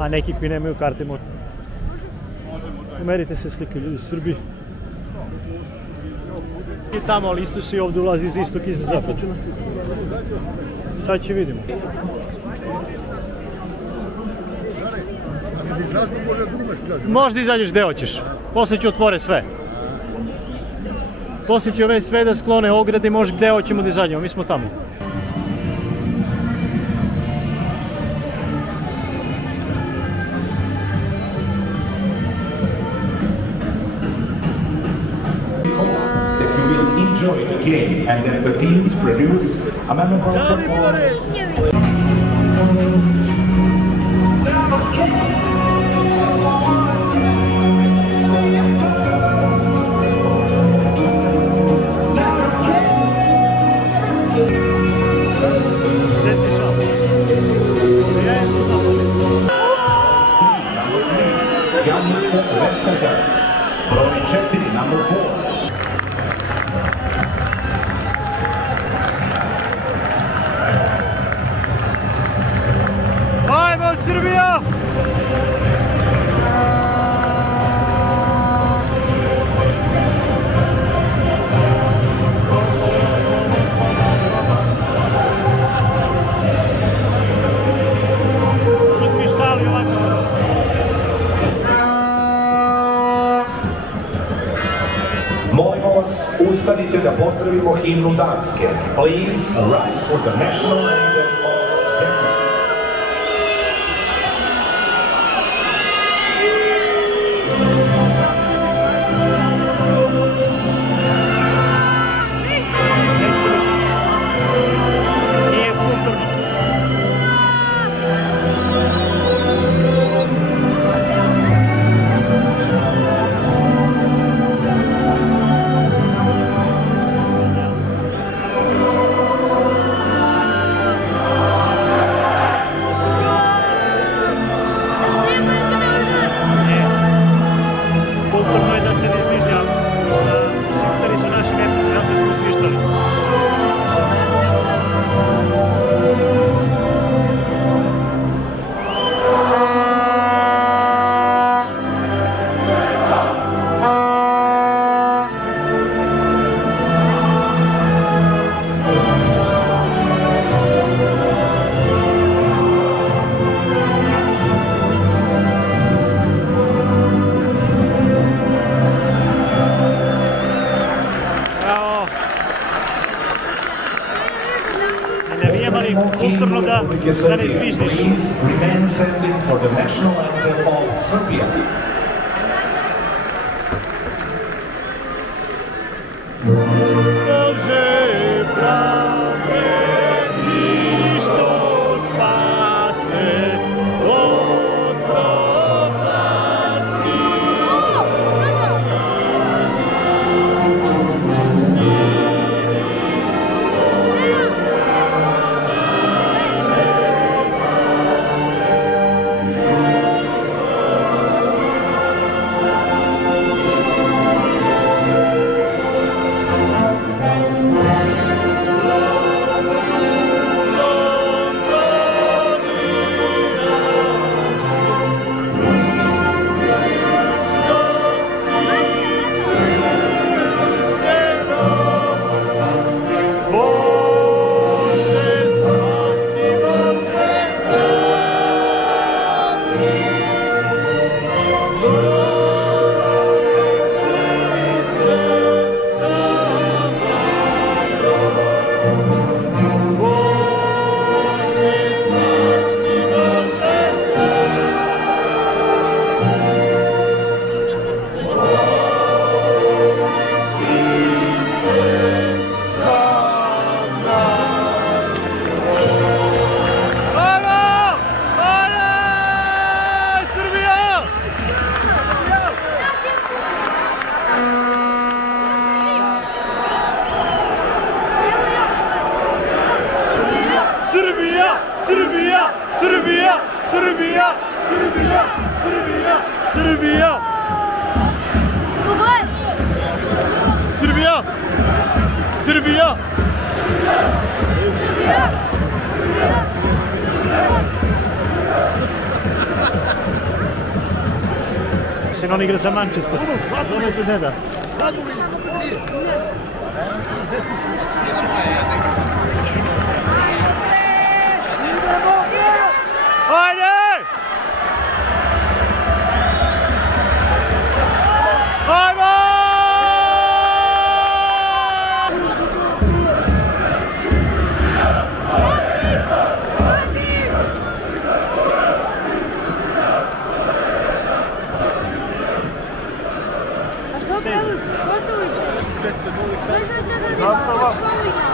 a neki koji nemaju karte može. Umerite se slike ljudi u Srbiji. I tamo, ali isto se i ovdje ulazi iz istok i za zapad. Sad će vidimo. Možda izađeš gde hoćeš. Posle ću otvore sve. Posle će ove sve da sklone ograde i možda gde hoćemo da izađemo. Mi smo tamo. Enjoy the game and that the teams produce a memorable performance. Broj 4, number 4. Srbija! Uzmi šali ovako. Molimo vas, ustanite da pozdravimo himnu Danske. Please rise for the national anthem of Denmark. Kulturno da ne izmišljiš. Remain standing for the national anthem of Serbia. Bože pravedi što spase od propasti. Srbija! Srbija! Srbija! Srbija! Arsenal, on igra za Manchester. Zovete deda. Ajde! Ajmo!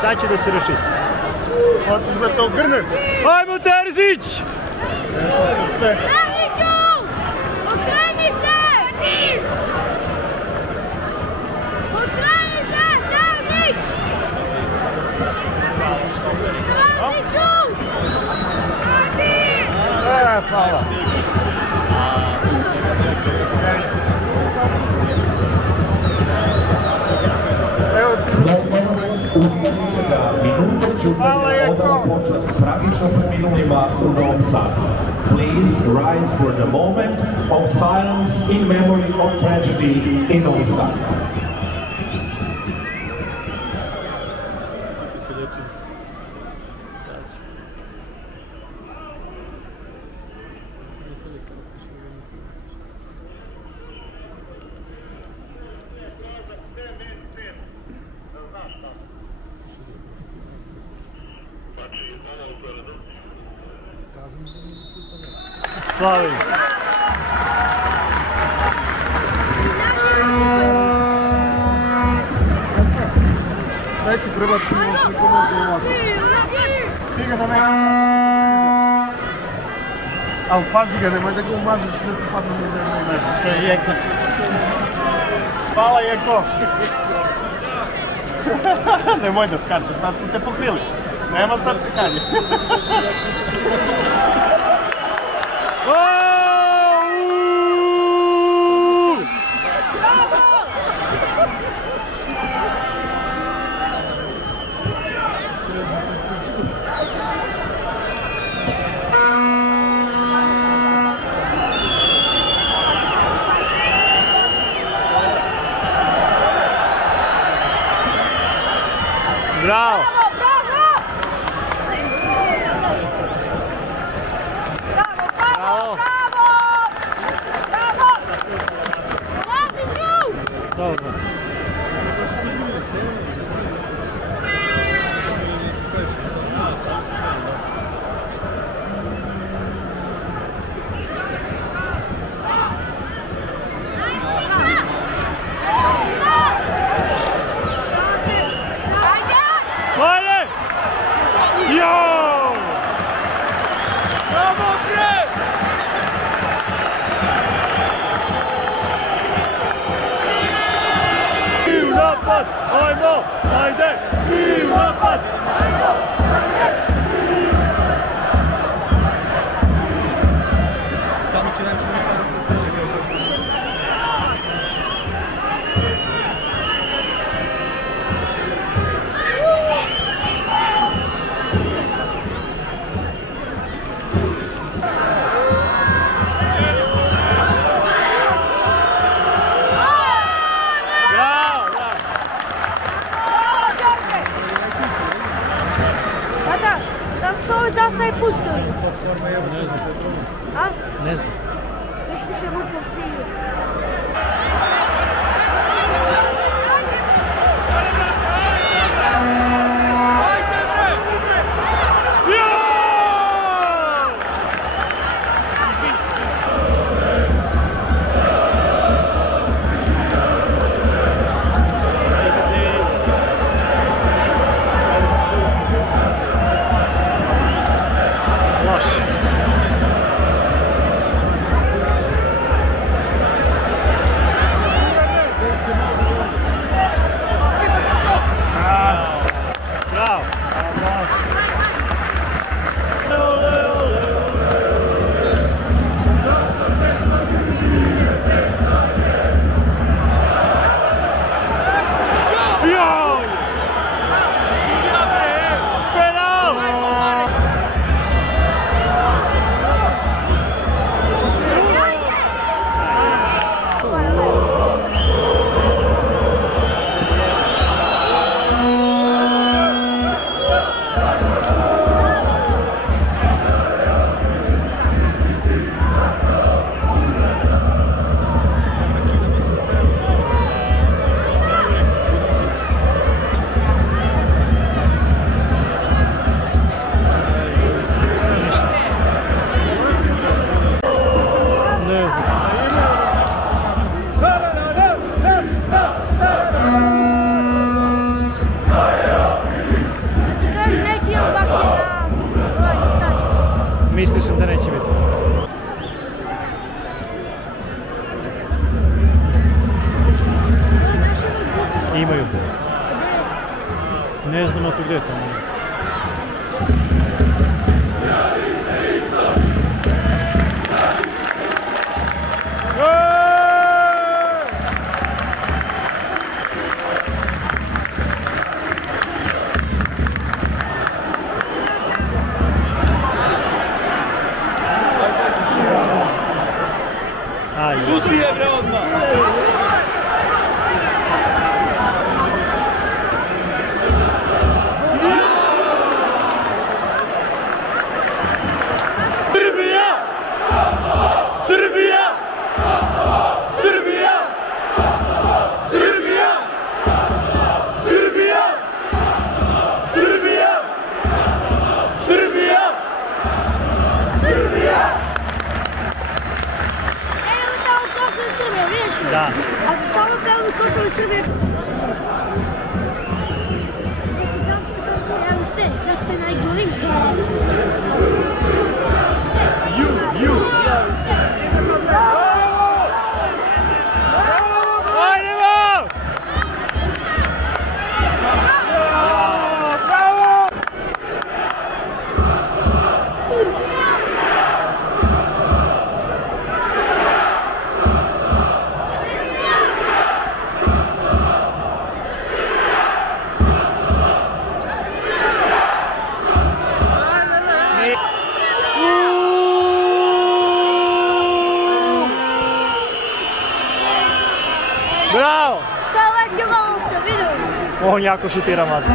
Sad će da se račisti. Otiš da te ogrne. Ajmo Terzić! Terziću! Okreni se! Okreni se! Terzić! Terziću! Hvala. Ustanite da minuta ćutanja odala počast tragično preminulima u Novom Sadu. Please rise for the moment of silence in memory of tragedy in Novi Sad. Slavi. Daj ti prebacimo nekom ovdje. Stiga da me... Ali pazi ga, nemoj da ga umažiš, da ti padne na zemlju. To je Jeko. Hvala Jeko. Nemoj da skačeš, sad smo te pokrili. Nema sad skakanje. Bravo! Dobro. Ajde! Jo! Bravo, bre! Napad! Ajmo! Ajde! Svi u napad! Tamo će najviše napada što ste Kako su ovo zastaje pustili? Ne znam. A? Ne znam. Još više vukom cilju. imaju. Ne znam ako gdje tamo. Šuti je bre odmah! Srbija! Srbija! Srbija! Srbija! Srbija! Srbija! Srbija! Srbija! Da. A šta vam pravili Kosovo i Srbije? Ja mi se, da ste najgori. Bravo! Šta je letio malo što vidio? On jako šutira, mlada.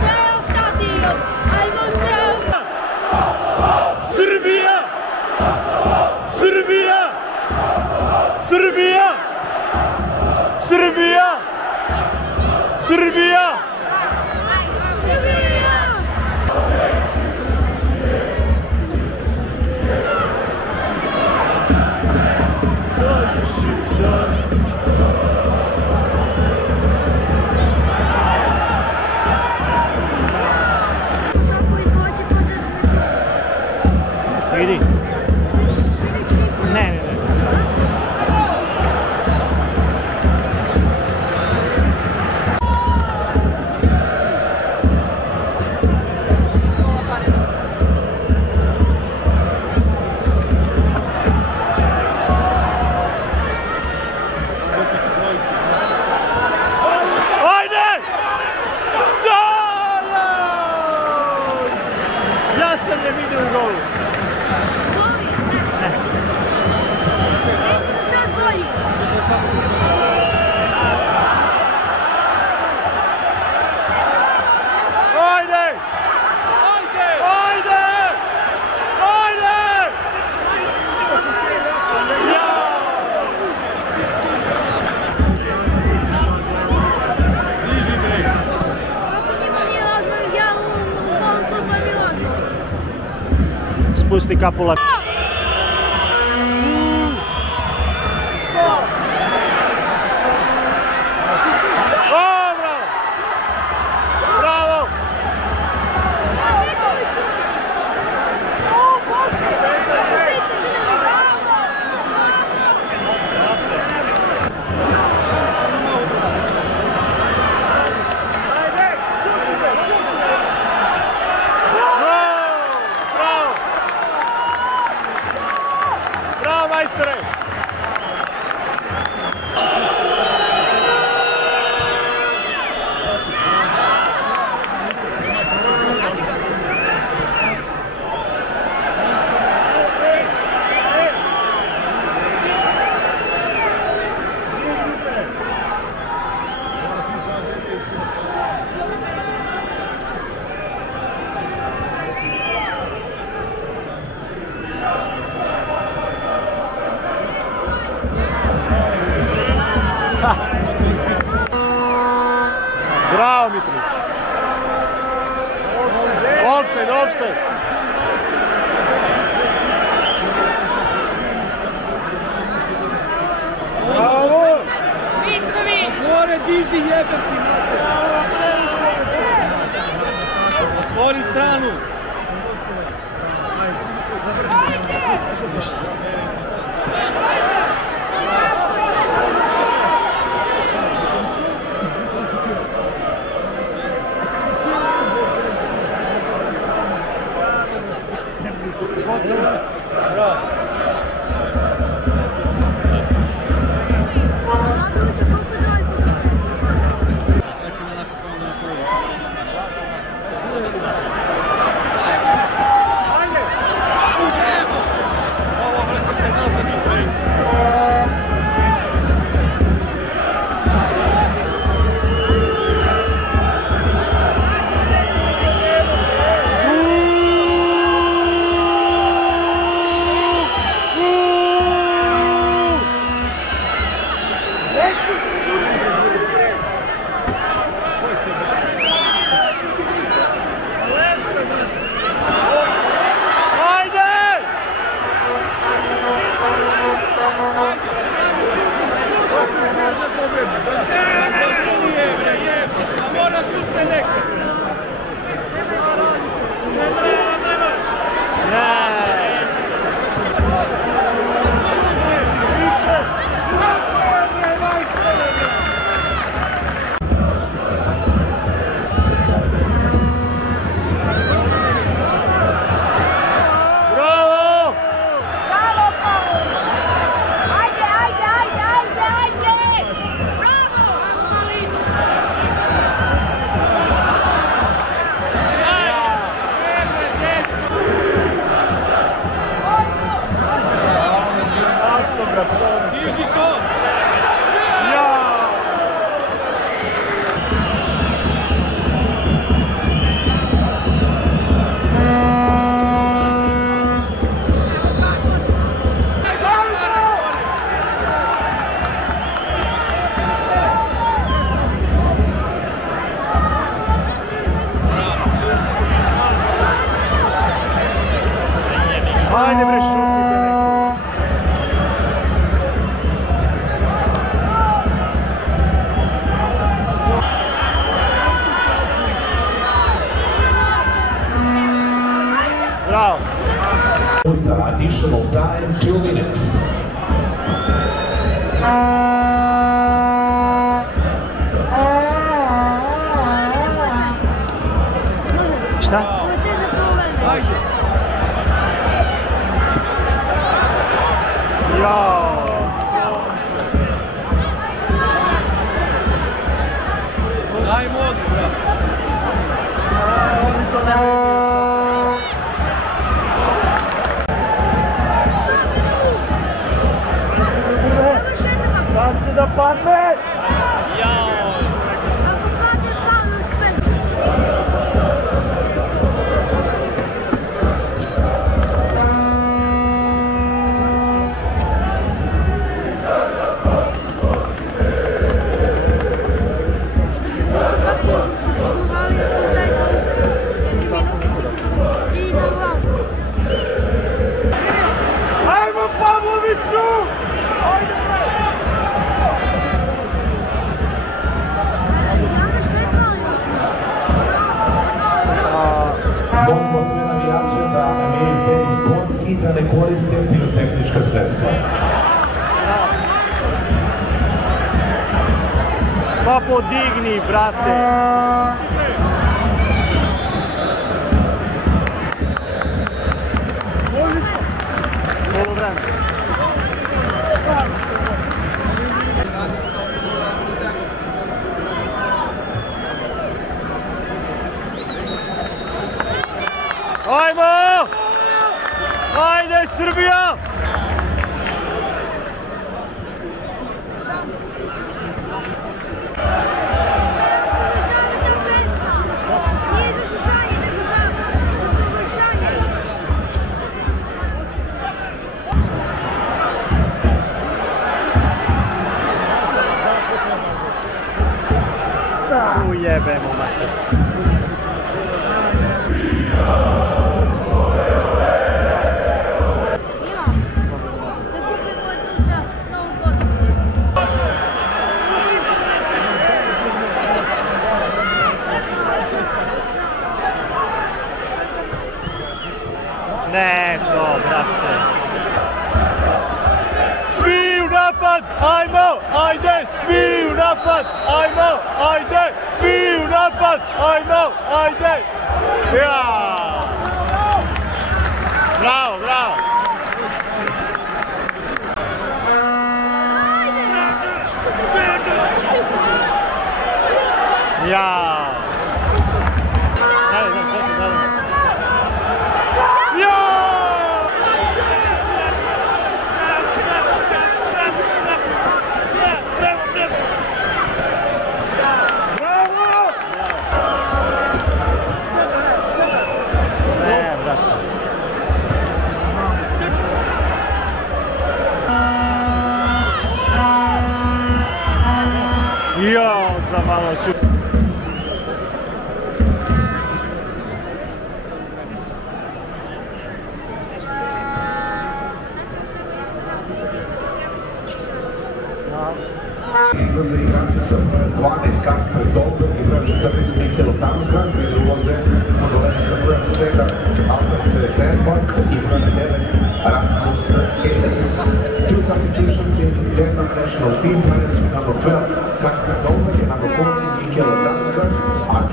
Ceo stadion, ajmo ceo stadion. Srbija! Srbija! Srbija! Srbija! Srbija! Idi. Ne. Ja sam je vidio u golu. Sad bolji. Ajde! Ajde! Ajde! Spusti kapula. Majstore! Bravo Mitrović. Offside, offside. Bravo. Mitrović. Gore diži jebati mate. Otvori stranu. Radovića koliko dojko dođe. Ajde bre, šutnite neko. Bravo. Additional time, 2 minutes. Šta? Jao. Daj mozu, brate. Sam se da padne! Ako padne, padne u špetu. Ajmo Pavloviću! Ajde bre! Molimo sve navijače da namijenju tenis sportski i da ne koriste pirotehnička sredstva. Pa podigni, brate! Poluvreme. Ajmo! Ajde Srbija! Nije za sušanje, nego za poboljšanje. Ujebemo mater. Imam. Da kupimo jednu za novu godinu. Ne, to, brate. Svi u napad, ajmo, ajde, svi u napad, ajmo, ajde, svi u napad, ajmo, ajde. Ja! Bravo, bravo. Ja. Daj, čekaj, daj. Ja! Jo, za malo ću. Izlaze igrači sa 12 Kasper Dolber i brojem 14 Mikelo Damsgaard, gdje ulaze modeleni sa brojem 7 Albert Denmark i brojem 9 Rasmus Kehler. Two substitutions in Denmark national team, players with number 12 Kasper Dolber and number 14 Mikelo Damsgaard are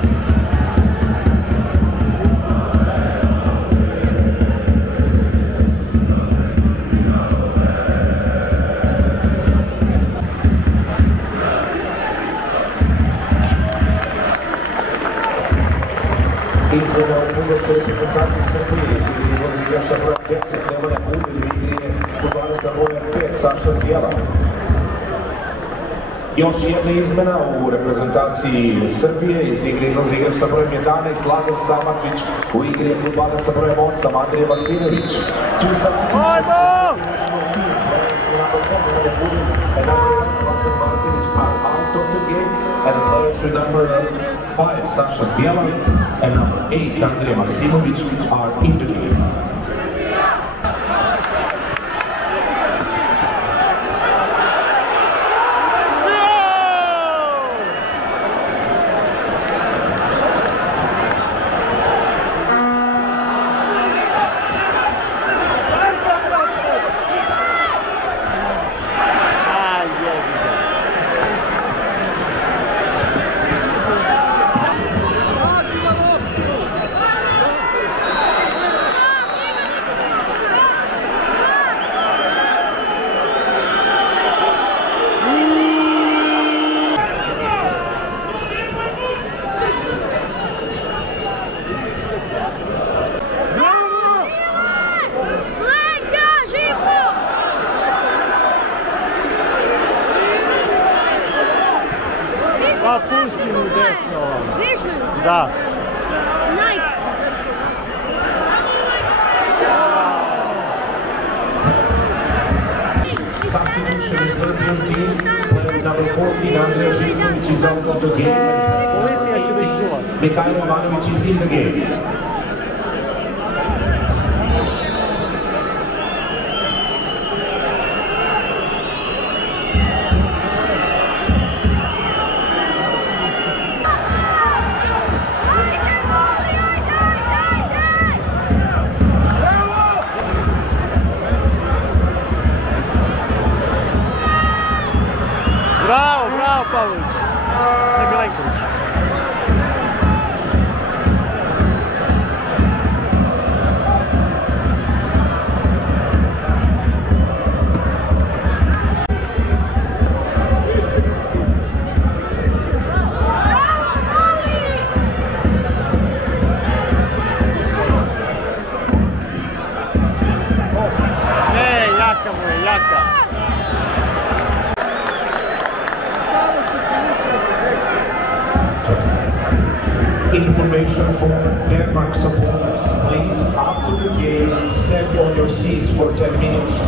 izgleda u Bugarskoj reprezentaciji Srbije, izlazi igrač sa brojem 10 Nemanja Bubin, Dimitrije Kubana sa brojem 5 Saša Bjela. Još jedna izmena u reprezentaciji Srbije, iz igre izlazi igrač sa brojem 11 Lazar Samardžić, u igri je Kubana sa brojem 8 Andrija Vaksilević. And the players with number 5, Sasha Bjela, and number 8, Andrija Maksimović, are in the game. Pa pusti mu desno. Višli? Da. Nike. Substitution is Serbian team, player number 14, Andrija Živković is out of the game. Policija će da ih čuva. Mikhail Ivanović is in the game. Bravo, bravo Pavlović. Ne Milenković. Ne, jaka mu je, jaka. Information for Denmark supporters. Please, after the game, step on your seats for 10 minutes.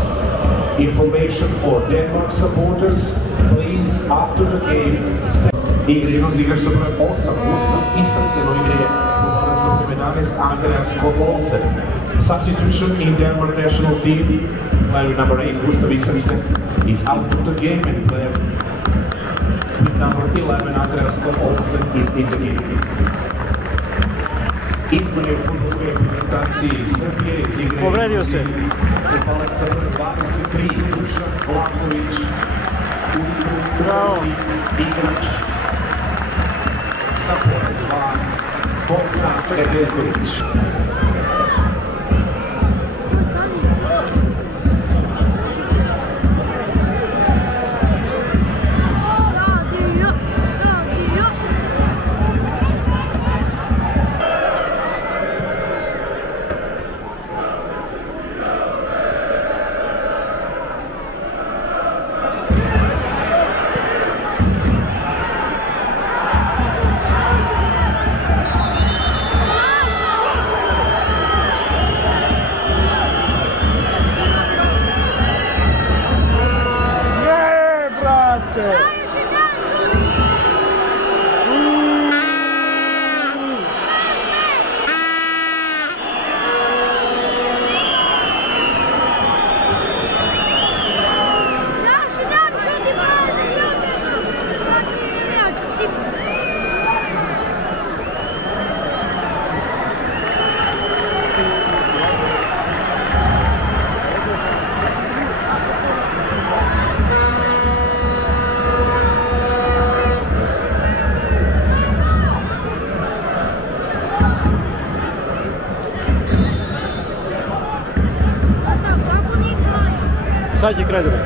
Information for Denmark supporters. Please, after the game, step... Igre izlazi igrač sa brojem 8, Gustav Isaksen, u igri je Kubana sa brojem 11, Andreas Skov-Olsen. Substitution in Denmark national team. Player number 8, Gustav Isaksen, is out of the game, and player with number 11, Andreas Skov-Olsen, is in the game. Izmene u fudbalskoj reprezentaciji Srbije iz igre Povredio se. Upalac sa 23, Dušan Vlahović, u igru igrač sa brojem 2, Bosna Čedeljković. Sad je kraj druge.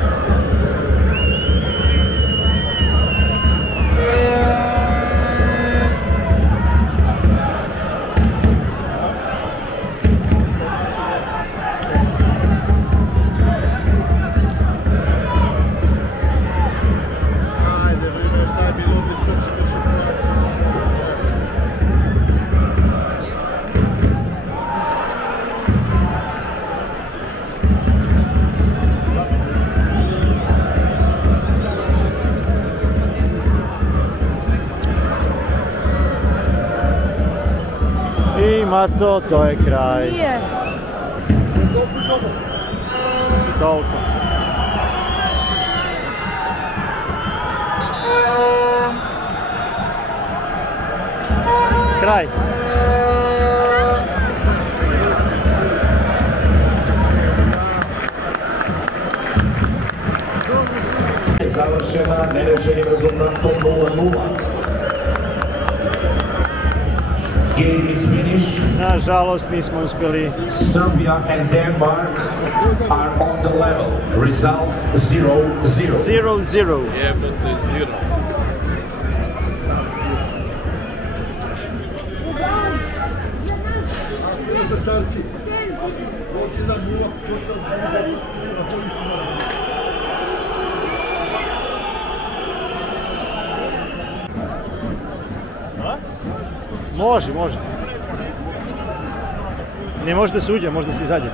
Ajde, vrijeme, šta je bilo, mi strčite šiparaca. Ima to je kraj. Nije. Toliko. Kraj. Završena nerešenim rezultatom 0:0. Game is finished. Nažalost nismo uspjeli. Serbia and Denmark are on the level. Result 0:0. 0-0. Jebate, zero. Za čarci. Dođi za 0, točan, na polufinale. Može. Ne može da se uđe, može da se izađe.